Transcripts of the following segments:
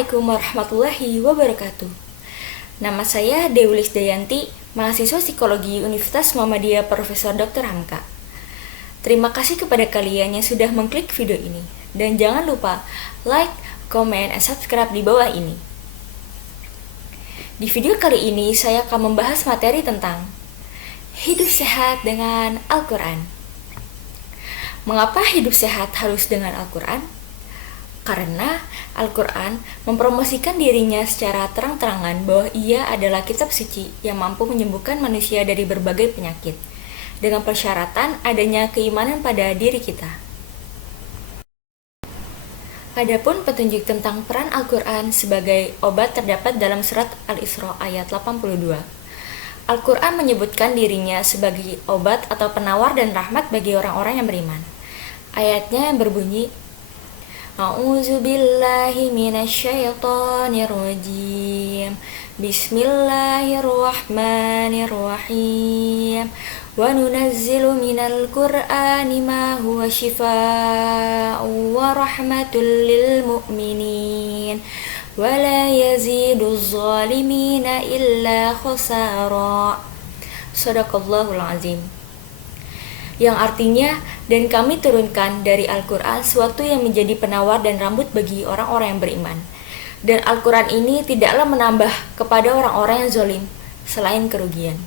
Assalamualaikum warahmatullahi wabarakatuh. Nama saya Dewi Lisdayanti, mahasiswa psikologi Universitas Muhammadiyah Profesor Dr. Hamka. Terima kasih kepada kalian yang sudah mengklik video ini. Dan jangan lupa like, comment, dan subscribe di bawah ini. Di video kali ini saya akan membahas materi tentang hidup sehat dengan Al-Quran. Mengapa hidup sehat harus dengan Al-Quran? Karena Al-Quran mempromosikan dirinya secara terang-terangan bahwa ia adalah kitab suci yang mampu menyembuhkan manusia dari berbagai penyakit, dengan persyaratan adanya keimanan pada diri kita. Adapun petunjuk tentang peran Al-Quran sebagai obat terdapat dalam surat Al-Isra ayat 82. Al-Quran menyebutkan dirinya sebagai obat atau penawar dan rahmat bagi orang-orang yang beriman. Ayatnya yang berbunyi, A'udzu billahi minasyaitonir rajim. Bismillahirrahmanirrahim. Wa nunazzilu minal Qur'ani ma huwa shifaa'un wa rahmatul lil mu'minin. Wa la yaziduz zalimina illa khasara. Shadaqallahul azim. Yang artinya, dan kami turunkan dari Al-Quran sesuatu yang menjadi penawar dan rambut bagi orang-orang yang beriman. Dan Al-Quran ini tidaklah menambah kepada orang-orang yang zalim, selain kerugian.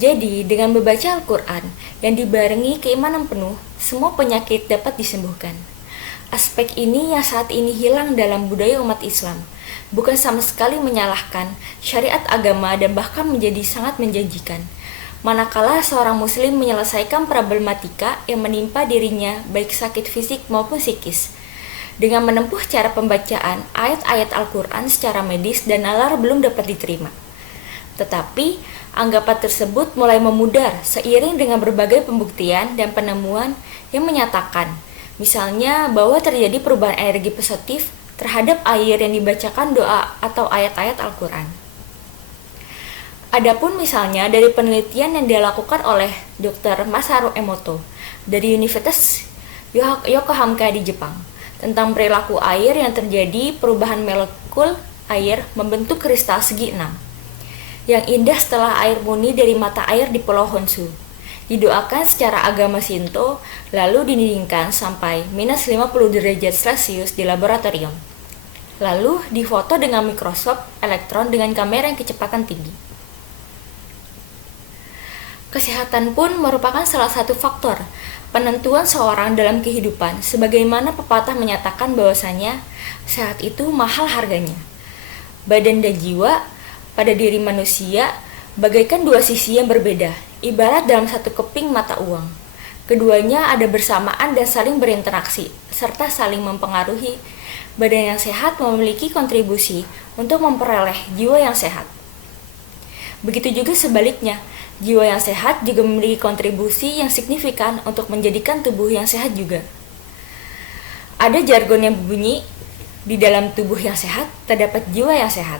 Jadi, dengan membaca Al-Quran yang dibarengi keimanan penuh, semua penyakit dapat disembuhkan. Aspek ini yang saat ini hilang dalam budaya umat Islam, bukan sama sekali menyalahkan syariat agama dan bahkan menjadi sangat menjanjikan. Manakala seorang muslim menyelesaikan problematika yang menimpa dirinya baik sakit fisik maupun psikis dengan menempuh cara pembacaan ayat-ayat Al-Quran secara medis dan nalar belum dapat diterima. Tetapi anggapan tersebut mulai memudar seiring dengan berbagai pembuktian dan penemuan yang menyatakan misalnya bahwa terjadi perubahan energi positif terhadap air yang dibacakan doa atau ayat-ayat Al-Quran. Adapun misalnya dari penelitian yang dilakukan oleh Dr. Masaru Emoto dari Universitas Yokohama di Jepang tentang perilaku air yang terjadi perubahan molekul air membentuk kristal segi 6 yang indah setelah air murni dari mata air di Pulau Honshu. Didoakan secara agama Shinto lalu didinginkan sampai minus 50 derajat Celcius di laboratorium. Lalu difoto dengan mikroskop elektron dengan kamera yang kecepatan tinggi. Kesehatan pun merupakan salah satu faktor penentuan seorang dalam kehidupan, sebagaimana pepatah menyatakan bahwasanya sehat itu mahal harganya. Badan dan jiwa pada diri manusia bagaikan dua sisi yang berbeda, ibarat dalam satu keping mata uang. Keduanya ada bersamaan dan saling berinteraksi, serta saling mempengaruhi. Badan yang sehat memiliki kontribusi untuk memperoleh jiwa yang sehat. Begitu juga sebaliknya, jiwa yang sehat juga memiliki kontribusi yang signifikan untuk menjadikan tubuh yang sehat juga. Ada jargon yang berbunyi, di dalam tubuh yang sehat terdapat jiwa yang sehat.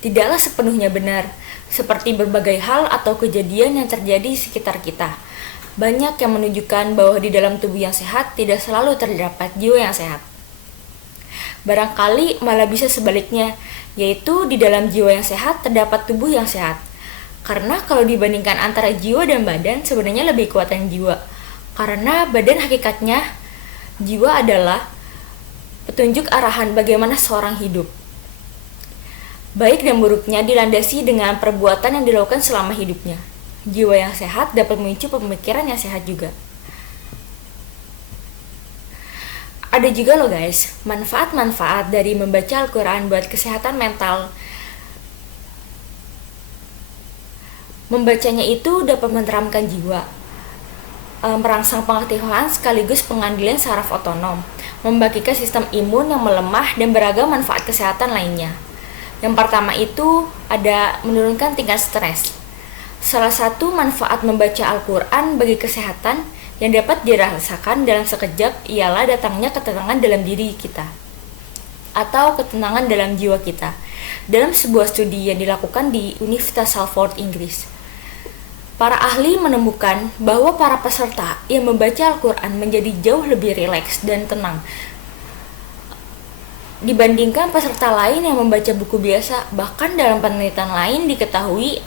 Tidaklah sepenuhnya benar, seperti berbagai hal atau kejadian yang terjadi di sekitar kita. Banyak yang menunjukkan bahwa di dalam tubuh yang sehat tidak selalu terdapat jiwa yang sehat. Barangkali malah bisa sebaliknya, yaitu di dalam jiwa yang sehat terdapat tubuh yang sehat. Karena kalau dibandingkan antara jiwa dan badan, sebenarnya lebih kuat yang jiwa. Karena badan hakikatnya, jiwa adalah petunjuk arahan bagaimana seorang hidup. Baik dan buruknya dilandasi dengan perbuatan yang dilakukan selama hidupnya. Jiwa yang sehat dapat memicu pemikiran yang sehat juga. Ada juga loh guys, manfaat-manfaat dari membaca Al-Quran buat kesehatan mental. Membacanya itu dapat menteramkan jiwa, merangsang pengaktifan sekaligus pengadilan saraf otonom, membangkitkan sistem imun yang melemah dan beragam manfaat kesehatan lainnya. Yang pertama itu ada menurunkan tingkat stres. Salah satu manfaat membaca Al-Quran bagi kesehatan yang dapat dirasakan dalam sekejap ialah datangnya ketenangan dalam diri kita atau ketenangan dalam jiwa kita. Dalam sebuah studi yang dilakukan di Universitas Salford, Inggris, para ahli menemukan bahwa para peserta yang membaca Al-Quran menjadi jauh lebih rileks dan tenang. dibandingkan peserta lain yang membaca buku biasa. Bahkan dalam penelitian lain diketahui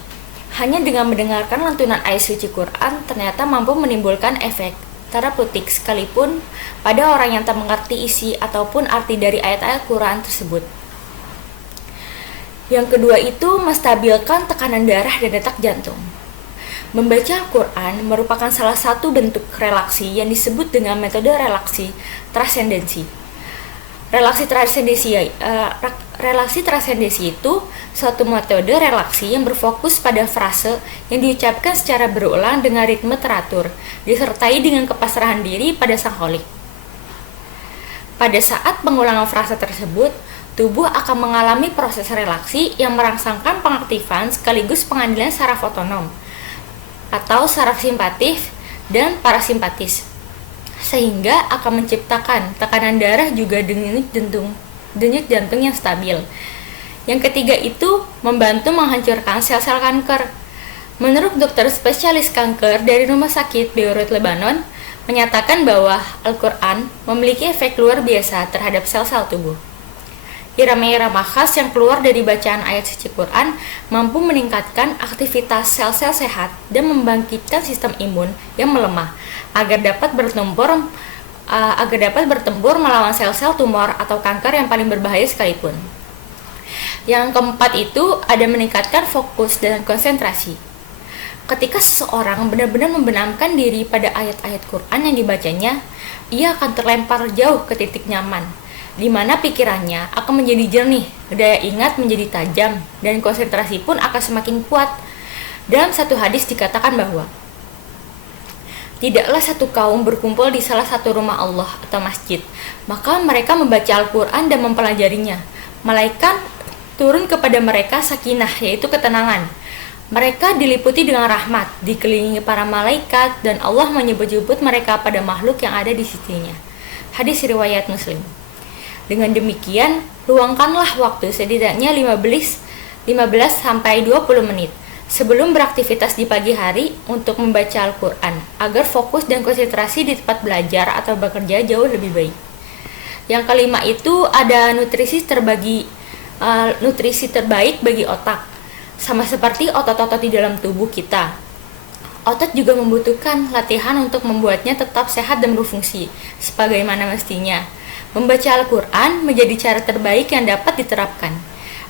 hanya dengan mendengarkan lantunan ayat suci Quran ternyata mampu menimbulkan efek terapeutik sekalipun pada orang yang tak mengerti isi ataupun arti dari ayat-ayat Quran tersebut. Yang kedua itu menstabilkan tekanan darah dan detak jantung. Membaca Al-Quran merupakan salah satu bentuk relaksi yang disebut dengan metode relaksi transendensi. Relaksi transendensi itu suatu metode relaksi yang berfokus pada frase yang diucapkan secara berulang dengan ritme teratur, disertai dengan kepasrahan diri pada sang Khalik. Pada saat pengulangan frase tersebut, tubuh akan mengalami proses relaksi yang merangsangkan pengaktifan sekaligus pengadilan saraf otonom atau saraf simpatis dan parasimpatis, sehingga akan menciptakan tekanan darah juga denyut jantung yang stabil. Yang ketiga itu membantu menghancurkan sel-sel kanker. Menurut dokter spesialis kanker dari Rumah Sakit Beirut, Lebanon, menyatakan bahwa Al-Quran memiliki efek luar biasa terhadap sel-sel tubuh. Irama-irama khas yang keluar dari bacaan ayat suci Quran mampu meningkatkan aktivitas sel-sel sehat dan membangkitkan sistem imun yang melemah agar dapat bertempur melawan sel-sel tumor atau kanker yang paling berbahaya sekalipun. Yang keempat itu ada meningkatkan fokus dan konsentrasi. Ketika seseorang benar-benar membenamkan diri pada ayat-ayat Quran yang dibacanya, ia akan terlempar jauh ke titik nyaman, di mana pikirannya akan menjadi jernih, daya ingat menjadi tajam, dan konsentrasi pun akan semakin kuat. Dalam satu hadis dikatakan bahwa tidaklah satu kaum berkumpul di salah satu rumah Allah atau masjid, maka mereka membaca Al-Quran dan mempelajarinya. Malaikat turun kepada mereka sakinah, yaitu ketenangan. Mereka diliputi dengan rahmat, dikelilingi para malaikat, dan Allah menyebut-nyebut mereka pada makhluk yang ada di sisinya. Hadis riwayat Muslim. Dengan demikian, luangkanlah waktu setidaknya 15-20 menit sebelum beraktivitas di pagi hari untuk membaca Al-Quran, agar fokus dan konsentrasi di tempat belajar atau bekerja jauh lebih baik. Yang kelima itu ada nutrisi terbaik bagi otak. Sama seperti otot-otot di dalam tubuh kita, otot juga membutuhkan latihan untuk membuatnya tetap sehat dan berfungsi sebagaimana mestinya. Membaca Al-Quran menjadi cara terbaik yang dapat diterapkan.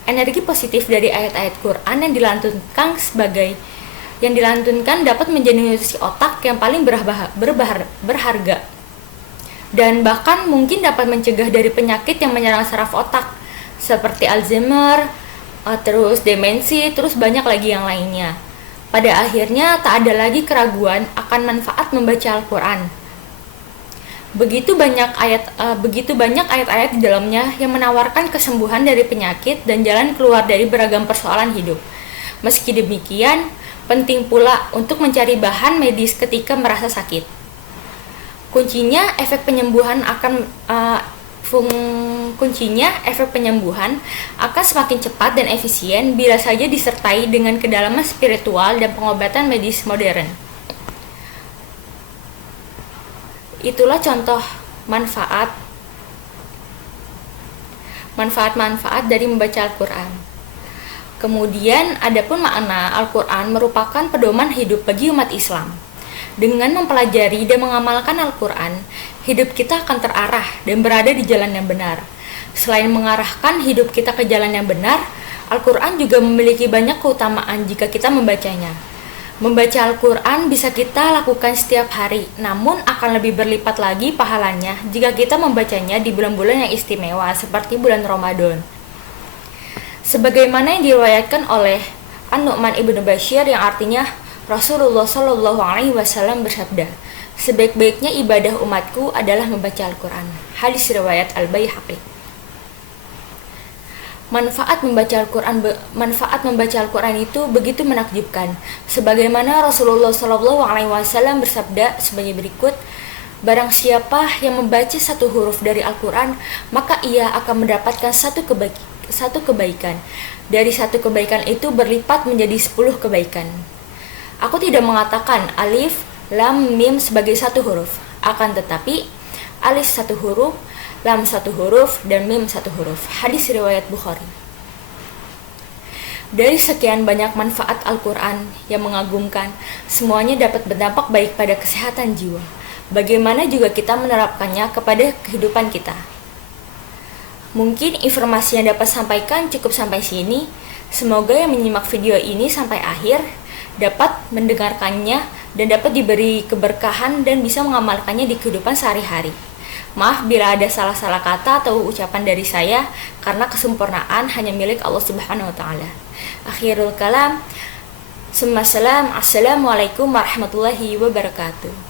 Energi positif dari ayat-ayat Quran yang dilantunkan dapat menjadi nutrisi otak yang paling berharga, dan bahkan mungkin dapat mencegah dari penyakit yang menyerang saraf otak seperti Alzheimer, terus demensi, terus banyak lagi yang lainnya. Pada akhirnya tak ada lagi keraguan akan manfaat membaca Al-Quran. Begitu banyak ayat-ayat di dalamnya yang menawarkan kesembuhan dari penyakit dan jalan keluar dari beragam persoalan hidup. Meski demikian, penting pula untuk mencari bahan medis ketika merasa sakit. Kuncinya efek penyembuhan akan semakin cepat dan efisien bila saja disertai dengan kedalaman spiritual dan pengobatan medis modern. Itulah contoh manfaat dari membaca Al-Quran. Kemudian adapun makna Al-Quran merupakan pedoman hidup bagi umat Islam. Dengan mempelajari dan mengamalkan Al-Quran, hidup kita akan terarah dan berada di jalan yang benar. Selain mengarahkan hidup kita ke jalan yang benar, Al-Quran juga memiliki banyak keutamaan jika kita membacanya. Membaca Al-Quran bisa kita lakukan setiap hari, namun akan lebih berlipat lagi pahalanya jika kita membacanya di bulan-bulan yang istimewa seperti bulan Ramadan. Sebagaimana yang diriwayatkan oleh An-Nu'man ibnu Bashir, yang artinya Rasulullah SAW bersabda, sebaik-baiknya ibadah umatku adalah membaca Al-Quran. Hadis riwayat Al-Baihaqi. Manfaat membaca Al-Quran itu begitu menakjubkan. Sebagaimana Rasulullah SAW bersabda sebagai berikut, barang siapa yang membaca satu huruf dari Al-Quran, maka ia akan mendapatkan satu kebaikan. Dari satu kebaikan itu berlipat menjadi 10 kebaikan. Aku tidak mengatakan alif, lam, mim sebagai satu huruf. Akan tetapi, alif satu huruf, lam satu huruf, dan mim satu huruf. Hadis riwayat Bukhari. Dari sekian banyak manfaat Al-Quran yang mengagumkan, semuanya dapat berdampak baik pada kesehatan jiwa. Bagaimana juga kita menerapkannya kepada kehidupan kita. Mungkin informasi yang dapat sampaikan cukup sampai sini. Semoga yang menyimak video ini sampai akhir dapat mendengarkannya dan dapat diberi keberkahan dan bisa mengamalkannya di kehidupan sehari-hari. Maaf bila ada salah-salah kata atau ucapan dari saya, karena kesempurnaan hanya milik Allah Subhanahu wa taala. Akhirul kalam. Assalamualaikum warahmatullahi wabarakatuh.